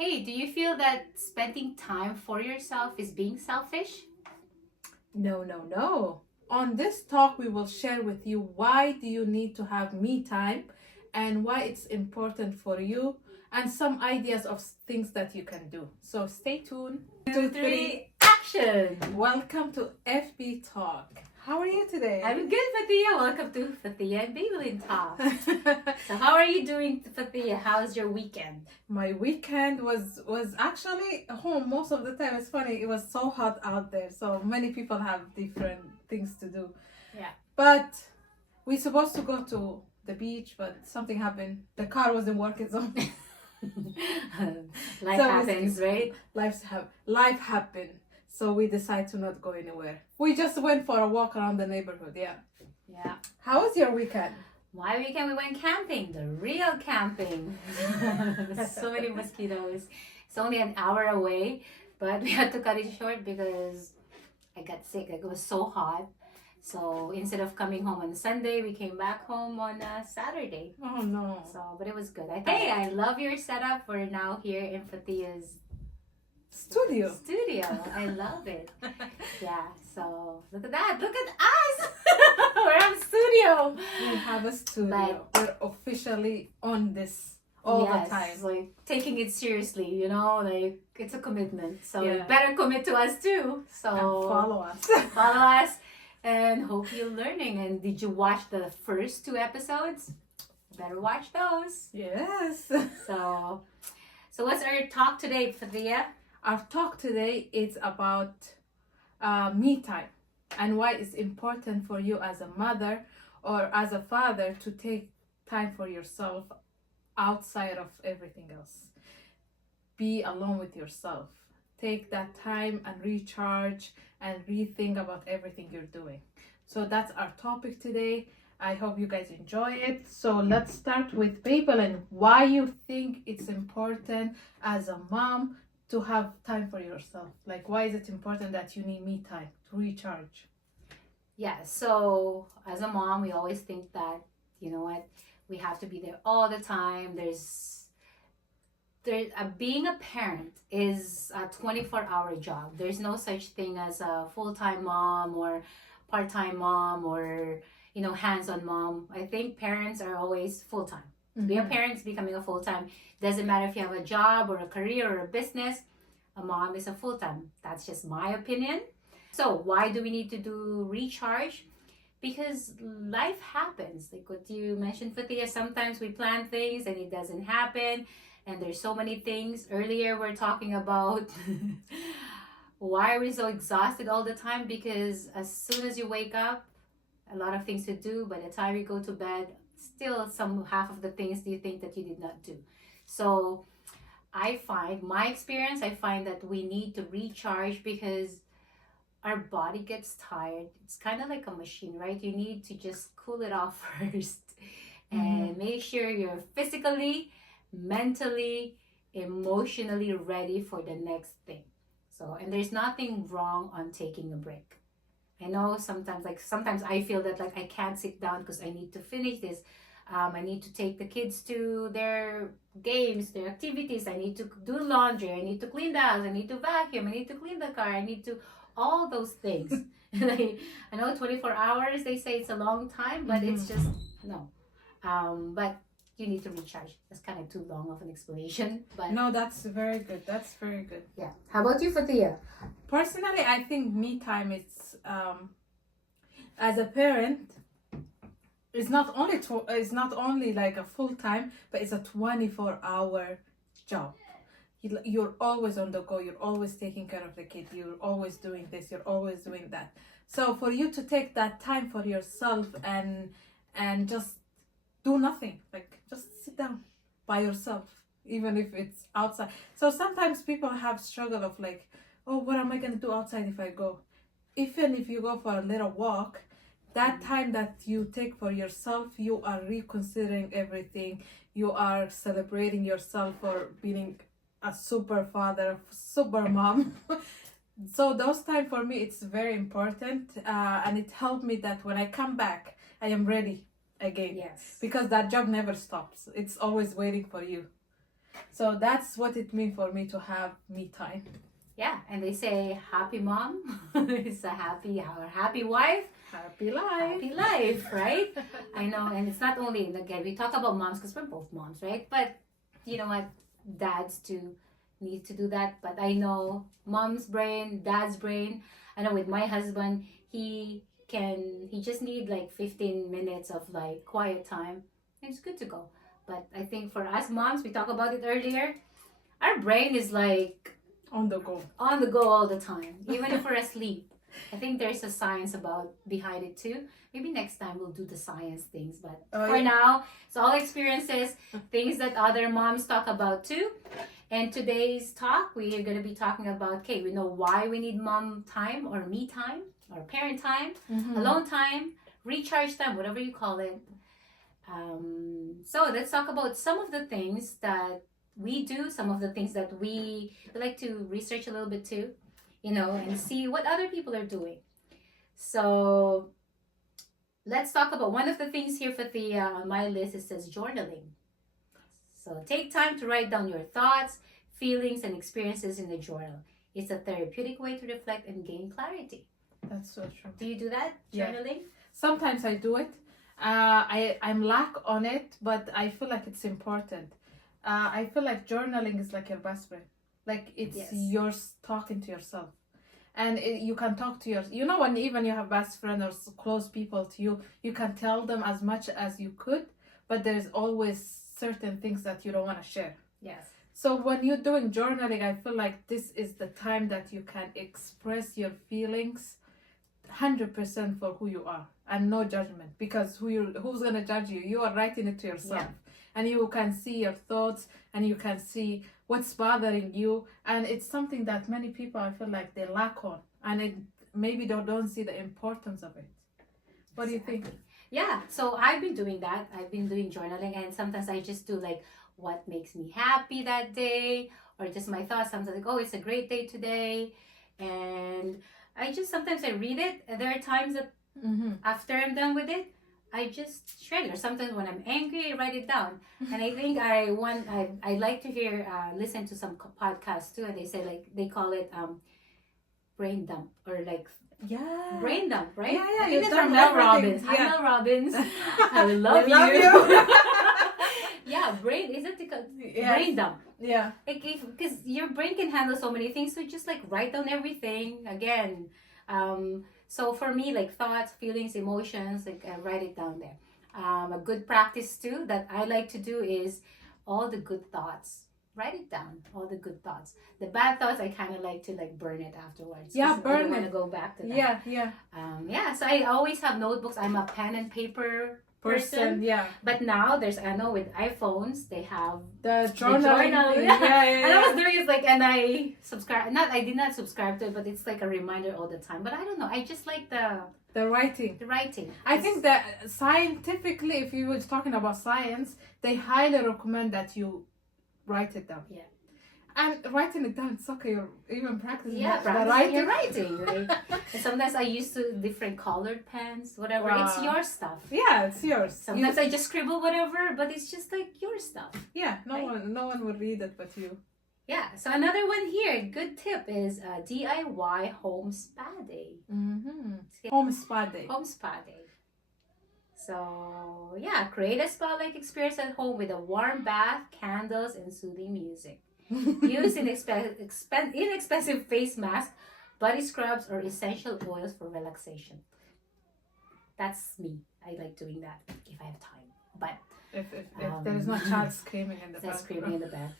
Hey, do you feel that spending time for yourself is being selfish? No, no, no. On this talk, we will share with you why do you need to have me time and why it's important for you and some ideas of things that you can do. So stay tuned. Two, three, action! Welcome to FB Talk. How are you today? I'm good, Fatia. Welcome to Fatia and Babylin Talk. So, how are you doing, Fatia? How's your weekend? My weekend was actually home most of the time. It's funny, it was so hot out there, so many people have different things to do. Yeah. But we supposed to go to the beach, but something happened. The car wasn't working, so Life happens, right? life happened. So we decided to not go anywhere. We just went for a walk around the neighborhood. Yeah. Yeah. How was your weekend? My weekend we went camping, the real camping. So many mosquitoes. It's only an hour away, but we had to cut it short because I got sick. Like, it was so hot. So instead of coming home on Sunday, we came back home on Saturday. Oh no. So, but it was good. Hey, I love your setup. We're now here in Fatia's Studio. I love it. Yeah. So look at that. Look at us. We're in studio. We have a studio. We're officially on this all the time. Like taking it seriously, like it's a commitment. So you Yeah. better commit to us too. So And follow us. follow us and hope you're learning. And did you watch the first 2 episodes? Better watch those. Yes. So what's our talk today, Fatia? Our talk today is about me time and why it's important for you as a mother or as a father to take time for yourself outside of everything else. Be alone with yourself. Take that time and recharge and rethink about everything you're doing. So that's our topic today. I hope you guys enjoy it. So let's start with Babel and why you think it's important as a mom to have time for yourself. Like, why is it important that you need me time to recharge? Yeah, so as a mom, we always think that, you know what, we have to be there all the time. Being a parent is a 24-hour job. There's no such thing as a full-time mom or part-time mom or, hands-on mom. I think parents are always full-time. Be a parent is becoming a full-time. Doesn't matter if you have a job or a career or a business. A mom is a full-time. That's just my opinion. So why do we need to do recharge? Because life happens. Like what you mentioned, Fatia, sometimes we plan things and it doesn't happen. And there's so many things. Earlier we're talking about why are we so exhausted all the time? Because as soon as you wake up, a lot of things to do. By the time you go to bed, still half of the things you think that you did not do. So I find that we need to recharge because our body gets tired. It's kind of like a machine, right? You need to just cool it off first and make sure you're physically, mentally, emotionally ready for the next thing. So, and there's nothing wrong on taking a break. I know sometimes I feel that like I can't sit down because I need to finish this. I need to take the kids to their games, their activities. I need to do laundry. I need to clean the house. I need to vacuum. I need to clean the car. I need to all those things. And I know 24 hours, they say it's a long time, but it's just, no. But you need to recharge. That's kind of too long of an explanation. But No, that's very good. That's very good. yeah. How about you, Fatia? Personally, I think me time is, as a parent, it's not only like a full time, but it's a 24-hour job. You're always on the go. You're always taking care of the kid. You're always doing this. You're always doing that. So for you to take that time for yourself and just do nothing, like just sit down by yourself, even if it's outside. So sometimes people have struggle of like, oh, what am I gonna do outside if I go? Even if you go for a little walk, that time that you take for yourself, you are reconsidering everything. You are celebrating yourself for being a super father, super mom. So those time for me, it's very important, and it helped me that when I come back, I am ready again. Yes. Because that job never stops. It's always waiting for you. So that's what it means for me to have me time. Yeah, and they say happy mom is a happy wife, Happy life. happy life, right? I know, and it's not only, again, we talk about moms because we're both moms, right? But you know what? Dads too need to do that. But I know mom's brain, dad's brain. I know with my husband, he just need like 15 minutes of like quiet time. And it's good to go. But I think for us moms, we talked about it earlier, our brain is like On the go. on the go all the time, even if we're asleep. I think there's a science about behind it too. Maybe next time we'll do the science things, but for now, it's all experiences, things that other moms talk about too. And today's talk, we are going to be talking about, okay, we know why we need mom time or me time or parent time, alone time, recharge time, whatever you call it. So let's talk about some of the things that we do, some of the things that we like to research a little bit too, and see what other people are doing. So let's talk about one of the things here for the on my list. It says journaling. So take time to write down your thoughts, feelings, and experiences in a journal. It's a therapeutic way to reflect and gain clarity. That's so true. Do you do that? Journaling? Sometimes I do it. I'm lack on it, but I feel like it's important. I feel like journaling is like your best friend. Like it's yours talking to yourself. And you can talk to when even you have best friend or close people to you, you can tell them as much as you could, but there's always certain things that you don't want to share. Yes. So when you're doing journaling, I feel like this is the time that you can express your feelings 100% for who you are and no judgment, because who's gonna judge you? You are writing it to yourself. And you can see your thoughts and you can see what's bothering you, and it's something that many people, I feel like, they lack on, and maybe they don't see the importance of it. What do you think? Yeah, so I've been doing that. I've been doing journaling, and sometimes I just do like what makes me happy that day, or just my thoughts. Sometimes like, oh, it's a great day today, and sometimes I read it, and there are times that after I'm done with it, I just shred it. Or sometimes when I'm angry, I write it down. And I think I like to listen to some podcasts too, and they say like they call it brain dump or like brain dump, right? Yeah, I think that's from Mel Robbins. Hi, Mel Robbins. I love you. Yeah, brain isn't it brain dump? Yeah. Like because your brain can handle so many things, so just like write down everything again. So for me, like thoughts, feelings, emotions, like I write it down there. A good practice too that I like to do is all the good thoughts. Write it down, all the good thoughts. The bad thoughts, I kind of like to like burn it afterwards. Yeah, burn I don't want to go back to that. Yeah. So I always have notebooks. I'm a pen and paper person. Yeah. But now I know with iPhones, they have the journal. And I was doing it like, and I did not subscribe to it, but it's like a reminder all the time. But I don't know. I just like the writing. The writing. I think that scientifically, if you were talking about science, they highly recommend that you write it down. Yeah. And writing it down, it's okay. You're even practicing. Yeah, practicing your writing. Right? And sometimes I use different colored pens, whatever. Wow. It's your stuff. Yeah, it's yours. Sometimes I just scribble whatever, but it's just like your stuff. Yeah, no one will read it but you. Yeah. So another one here, good tip is DIY home spa day. Home spa day. Home spa day. So yeah, create a spa-like experience at home with a warm bath, candles, and soothing music. Use inexpensive face masks, body scrubs, or essential oils for relaxation. That's me. I like doing that if I have time. But if there is no child screaming in the bed. Screaming in the bed.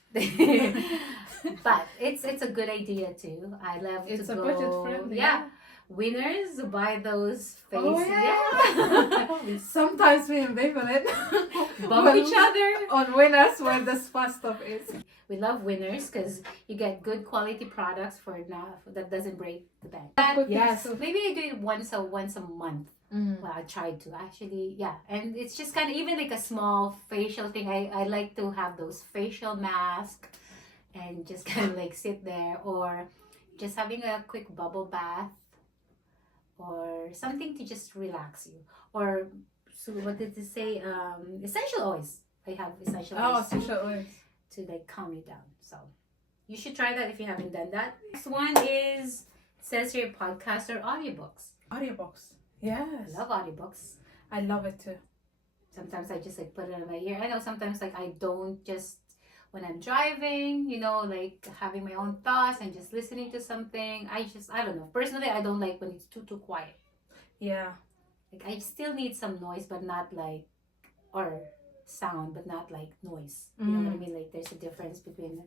But it's a good idea too. I love it's to a go. Budget friendly. Yeah. Winners buy those face. Oh, yeah. Sometimes we and Maybelline bump each other on Winners where the spa stuff is. We love Winners because you get good quality products for now that doesn't break the bank. Yes, maybe I do it once a month. Well, I tried to actually, and it's just kind of even like a small facial thing. I like to have those facial masks and just kind of like sit there, or just having a quick bubble bath, or something to just relax you. Or so what did they say? Essential oils. I have essential oils. Oh, essential oils. to like calm you down. So you should try that if you haven't done that. Next one is, says here, podcast or audiobooks. Audiobooks. I Yes. love audiobooks. I love it too. Sometimes I just like put it in my ear. I know sometimes like I don't just when I'm driving, like having my own thoughts and just listening to something. I don't know. Personally, I don't like when it's too quiet. Yeah. Like I still need some noise, but not like, or sound, but not like noise. You know what I mean? Like there's a difference between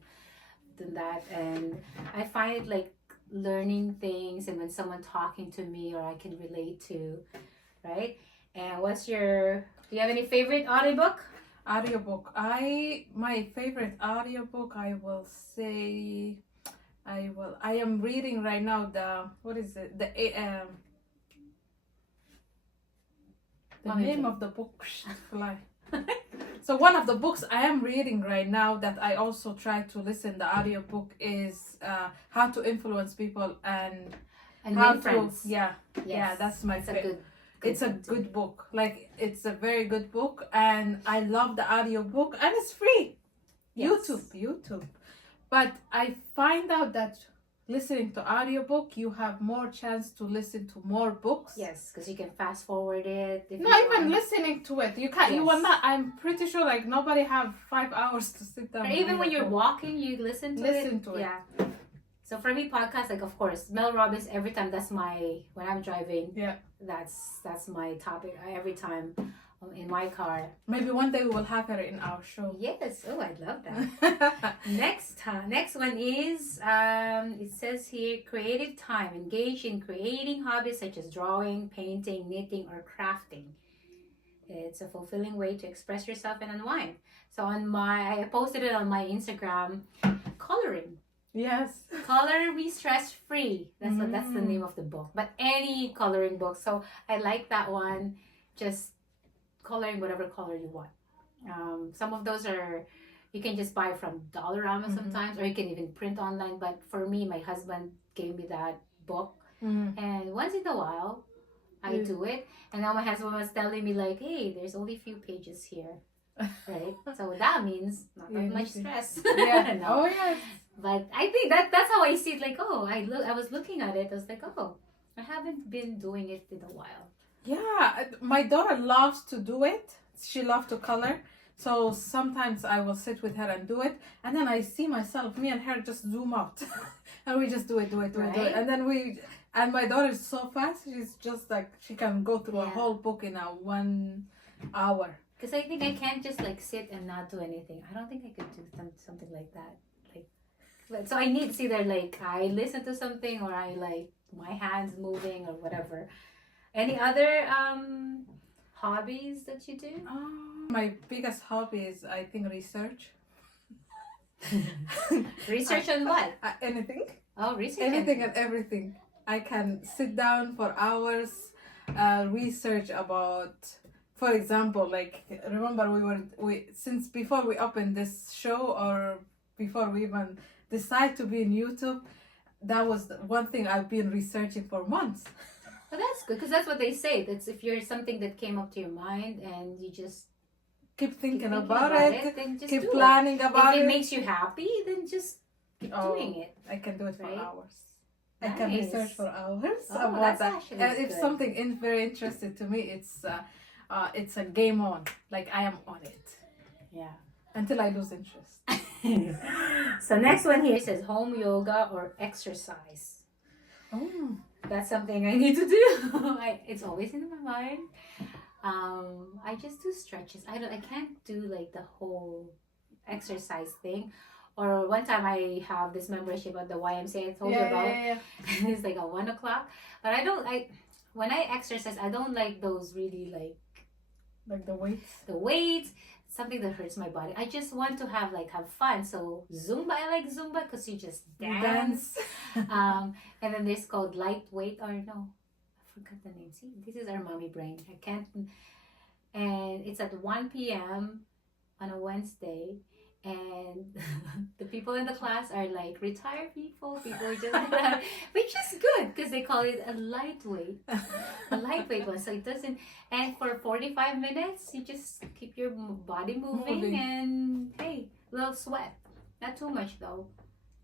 that, and I find it like learning things, and when someone talking to me or I can relate to, right? And do you have any favorite audiobook? Audiobook. My favorite audiobook, I will say, I am reading right now what is it? The name of the book. Fly. So one of the books I am reading right now that I also try to listen the audiobook is How to Influence People and How Win Friends. Yeah, Yes. that's my It's a favorite. good It's a one too. good book. Like it's a very good book, and I love the audiobook, and it's free. Yes. YouTube. But I find out that listening to audiobook, you have more chance to listen to more books. Yes, because you can fast forward it. If Not you even want. listening to it. You can't. You will Yes. not. I'm pretty sure like nobody have 5 hours to sit down. Or and even read when a you're book. walking, you listen to it. it. Yeah. So for me, podcast, like of course, Mel Robbins. Every time when I'm driving. Yeah. That's my topic. Every time in my car. Maybe one day we will have her in our show. Yes. Oh, I'd love that. Next one is it says here, creative time. Engage in creating hobbies such as drawing, painting, knitting, or crafting. It's a fulfilling way to express yourself and unwind. So I posted it on my Instagram, coloring. Yes. Color Be Stress Free. That's the name of the book. But any coloring book. So I like that one. Just coloring whatever color you want. Some of those you can just buy from Dollarama sometimes, or you can even print online. But for me, my husband gave me that book, and once in a while, I do it. And now my husband was telling me like, "Hey, there's only a few pages here." Right, so that means not that much stress. Yeah. No. Oh yes. But I think that's how I see it. Like, oh, I was looking at it. I was like, oh, I haven't been doing it in a while. Yeah, my daughter loves to do it. She loves to color. So sometimes I will sit with her and do it. And then I see myself, me and her just zoom out. And we just do it. Right. And then and my daughter is so fast. She's just like, she can go through a Yeah. whole book in 1 hour. Because I think I can't just like sit and not do anything. I don't think I could do something like that. So I need to either like I listen to something or I like my hands moving or whatever. Any other hobbies that you do? My biggest hobby is, I think, research. Research on what? Anything. Oh, research. Anything and everything. I can sit down for hours, research about, for example, like remember since before we opened this show or before we even decide to be in YouTube, that was the one thing I've been researching for months. Well, that's good because that's what they say. That's if you're something that came up to your mind and you just Keep thinking keep about it. then just Keep do planning it. about If it it. makes you happy, then just keep doing it. I can do it for Right? hours. I can Nice. research for hours Oh, about that's that. actually And if good. something is very interesting to me, it's a game on. Like I am on it Yeah. until I lose interest. So next one here says home yoga or exercise. Oh. That's something I need to do. It's always in my mind. I just do stretches. I can't do like the whole exercise thing. Or one time I have this membership at the YMCA I told you about. Yeah. And it's like at 1:00. But when I exercise, I don't like those really Like the weights. the weights, something that hurts my body. I just want to have fun. So Zumba, I like Zumba because you just dance. And then there's called lightweight or no, I forgot the name. See, this is our mommy brain. I can't. And it's at 1 p.m. on a Wednesday, and the people in the class are like retired people. People are just which is good because they call it a lightweight one. So it doesn't. And for 45 minutes, you just keep your body moving, and hey, little sweat, not too much though.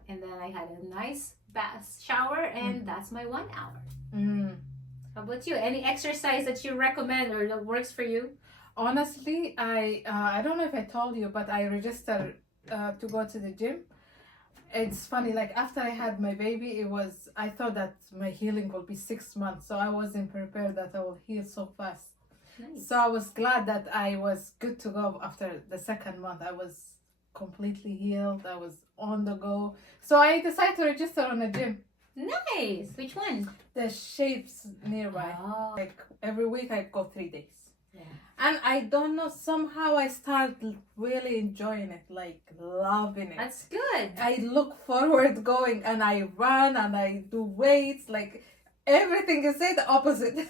And then I had a nice bath shower, and that's my 1 hour. How about you? Any exercise that you recommend or that works for you? Honestly, I don't know if I told you, but I registered to go to the gym. It's funny, like after I had my baby, I thought that my healing will be 6 months, so I wasn't prepared that I will heal so fast. Nice. So I was glad that I was good to go after the second month. I was completely healed. I was on the go. So I decided to register on a gym. Nice. Which one? The Shapes nearby. Oh. Like every week I go 3 days. Yeah. And I don't know, somehow I start really enjoying it, like loving it. That's good. I look forward going and I run and I do weights, like everything is say the opposite.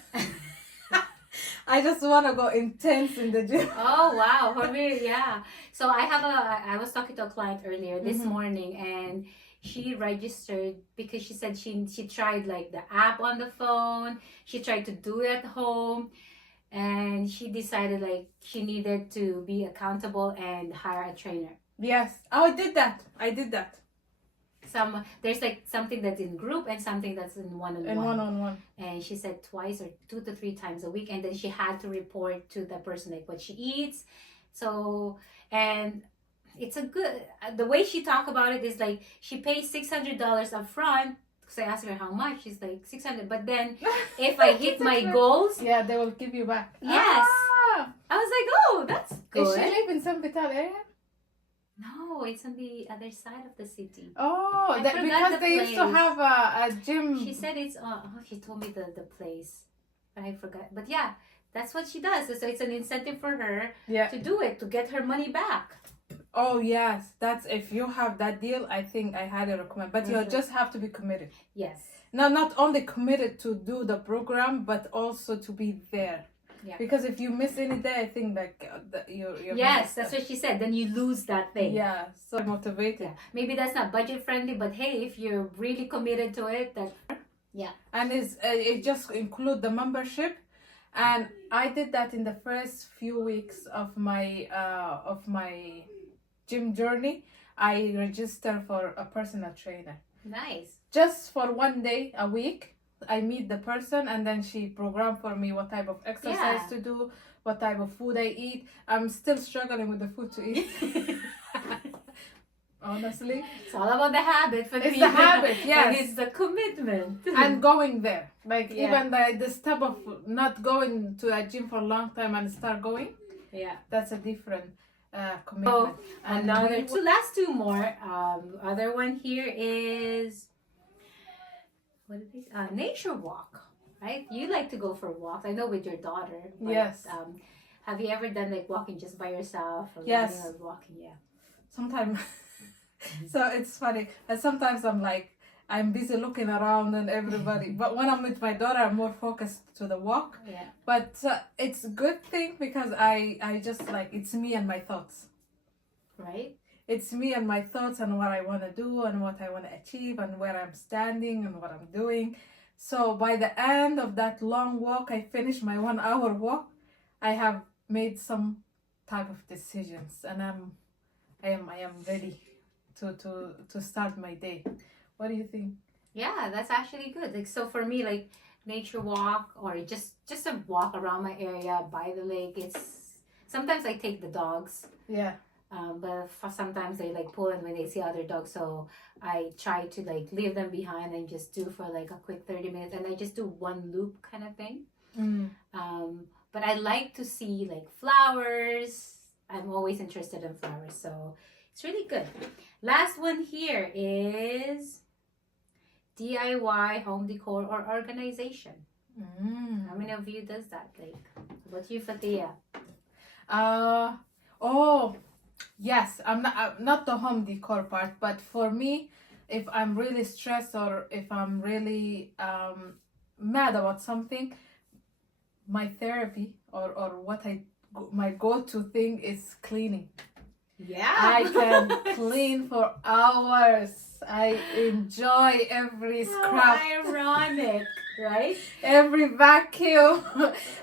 I just want to go intense in the gym. Oh wow, for me, yeah. So I was talking to a client earlier this morning, and she registered because she said she tried like the app on the phone. She tried to do it at home, and she decided like she needed to be accountable and hire a trainer. Yes. Oh, I did that. There's like something that's in group and something that's in one-on-one. And one-on-one. And she said twice or 2 to 3 times a week, and then she had to report to the person like what she eats. So, and it's a good, the way she talked about it is like she pays $600 up front. So I asked her how much. She's like 600, but then if I hit my goals, yeah, they will give you back. Yes. Ah! I was like, oh, that's good. Does she live in San Vital area? No, it's on the other side of the city. Oh, I that, forgot because the they used to place. have a gym. She said it's she told me the place, but I forgot. But yeah, that's what she does. So it's an incentive for her Yeah. to do it, to get her money back. Oh yes, that's if you have that deal. I think I highly recommend. But you just have to be committed. Yes. Now, not only committed to do the program, but also to be there. Yeah. Because if you miss any day, I think like you're Yes, that's what she said. Then you lose that thing. Yeah, so motivated. Yeah. Maybe that's not budget friendly, but hey, if you're really committed to it, that yeah. And it just include the membership, and I did that in the first few weeks of my gym journey. I registered for a personal trainer. Nice. Just for 1 day a week. I meet the person and then she programmed for me what type of exercise to do, what type of food I eat. I'm still struggling with the food to eat. Honestly. It's all about the habit for It's people. the habit, yes. And it's the commitment. And going there. Like Yeah. even the step of not going to a gym for a long time and start going, Yeah. that's a different commitment. Oh, another two, last two more. Other one here is what is it? Nature walk, right? You like to go for walks. I know with your daughter. But, Yes. Have you ever done like walking just by yourself or Yes. running or walking? Yeah. Sometimes. So it's funny. And sometimes I'm busy looking around and everybody. But when I'm with my daughter, I'm more focused to the walk. Yeah. But it's a good thing because I just like, it's me and my thoughts. Right. It's me and my thoughts and what I want to do and what I want to achieve and where I'm standing and what I'm doing. So by the end of that long walk, I finished my 1 hour walk. I have made some type of decisions and I am ready to start my day. What do you think? Yeah, that's actually good. Like so for me, like nature walk or just a walk around my area by the lake. It's sometimes I take the dogs. Yeah. But for sometimes they like pull in when they see other dogs, so I try to like leave them behind and just do for like a quick 30 minutes, and I just do one loop kind of thing. But I like to see like flowers. I'm always interested in flowers, so it's really good. Last one here is DIY home decor or organization. How many of you does that? Like, what you, Fatia? Yes, I'm not the home decor part, but for me, if I'm really stressed or if I'm really mad about something, my therapy or what my go-to thing is cleaning. Yeah. I can clean for hours. I enjoy every How scrap, ironic, right? every vacuum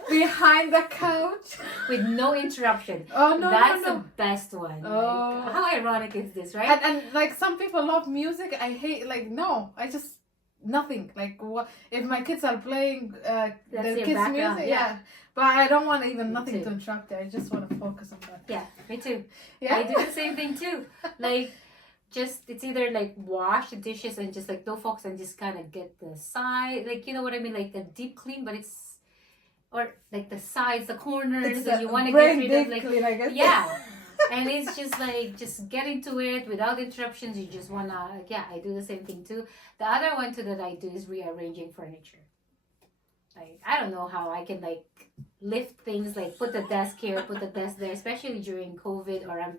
behind the couch. With no interruption. Oh no, That's no, the no. best one. Oh. Like, how ironic is this, right? And like some people love music. I hate like no. I just nothing. Like what if my kids are playing their your kids' background, music? yeah. Yeah. But I don't want even Me nothing too. to interrupt it. I just want to focus on that. Yeah, me too. Yeah. I do the same thing too. Like, just it's either like wash the dishes and just like no focus and just kind of get the side, like you know what I mean, like a deep clean, but it's or like the sides, the corners, and you want to get rid of like clean, I guess. yeah. And it's just like just get into it without interruptions. You just wanna yeah. I do the same thing too. The other one too that I do is rearranging furniture. Like I don't know how I can like lift things, like put the desk here, put the desk there, especially during COVID, or I'm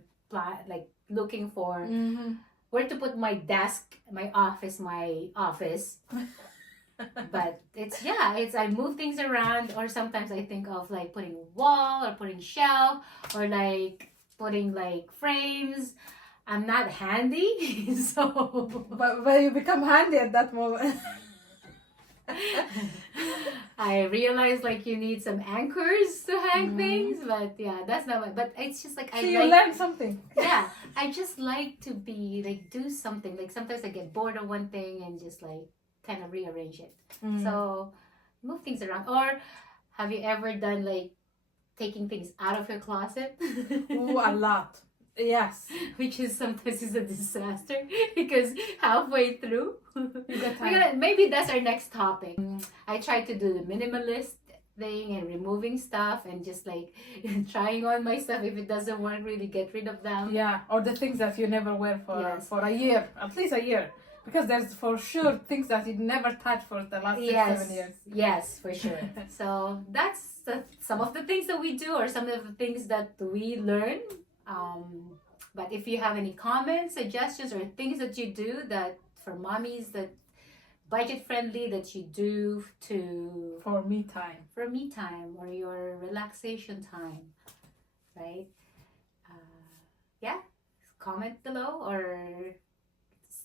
like looking for Mm-hmm. where to put my desk, my office. But it's I move things around, or sometimes I think of like putting wall or putting shelf or like putting like frames. I'm not handy, so But you become handy at that moment. I realize like you need some anchors to hang Mhm. things, but yeah, that's not my. But it's just like So I you like. learn something. Yeah, I just like to be like do something. Like sometimes I get bored of one thing and just like kind of rearrange it. Mm. So move things around. Or have you ever done like taking things out of your closet? Ooh, a lot. Yes. Which is sometimes is a disaster because halfway through You get we're gonna, maybe that's our next topic. I try to do the minimalist thing and removing stuff and just like trying on my stuff. If it doesn't work, really get rid of them. Yeah, or the things that you never wear Yes. for a year, at least a year. Because there's for sure things that you never touched for the last 6-7 years. Yes, for sure. So that's some of the things that we do, or some of the things that we learn. But if you have any comments, suggestions, or things that you do that for mommies that budget friendly that you do to For me time. for me time or your relaxation time, right? Yeah, comment below or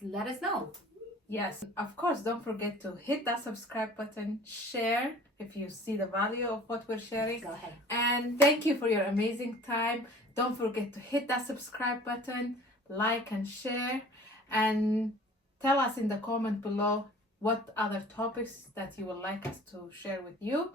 let us know. Yes, of course, don't forget to hit that subscribe button, share if you see the value of what we're sharing. Go ahead. And thank you for your amazing time. Don't forget to hit that subscribe button, like and share, and tell us in the comment below what other topics that you would like us to share with you.